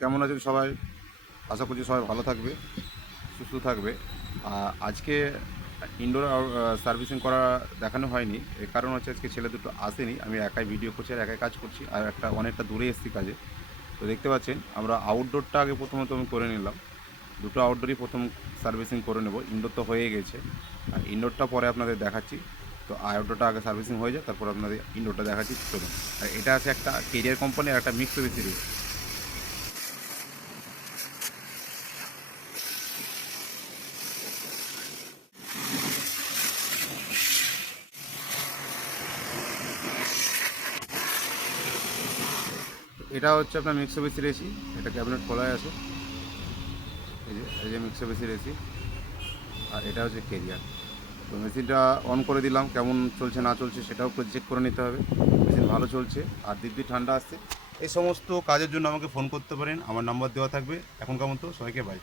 কেমন আছেন সবাই? আশা করছি সবাই ভালো থাকবে, সুস্থ থাকবে। আজকে ইনডোর সার্ভিসিং করা দেখানো হয়নি। এর কারণ হচ্ছে আজকে ছেলে দুটো আসেনি। আমি একাই ভিডিও করছি আর একাই কাজ করছি। আর অনেকটা দূরে এসেছি কাজে। তো দেখতে পাচ্ছেন আমরা আউটডোরটা আগে প্রথমত আমি করে নিলাম। দুটো আউটডোরই প্রথম সার্ভিসিং করে নেব। ইনডোর তো হয়ে গেছে। আর ইনডোরটা পরে আপনাদের দেখাচ্ছি। তো আউটডোরটা আগে সার্ভিসিং হয়ে যায়, তারপর আপনাদের ইনডোরটা দেখাচ্ছি, চলুন। আর এটা আছে একটা কেরিয়ার কোম্পানির একটা মিক্সোবিসি সিরিজ। এটা হচ্ছে আপনার মিক্সোবিসির এসি। এটা ক্যাবিনেট খোলাই আছে। এই যে মিক্সোবিসির এসি। আর এটা হচ্ছে কেরিয়ার। তো মেশিনটা অন করে দিলাম, কেমন চলছে না চলছে সেটাও একটু চেক করে নিতে হবে। মেশিন ভালো চলছে আর দিব্যি ঠান্ডা আসছে। এই সমস্ত কাজের জন্য আমাকে ফোন করতে পারেন, আমার নাম্বার দেওয়া থাকবে। এখনকার মতো সবাইকে বাই।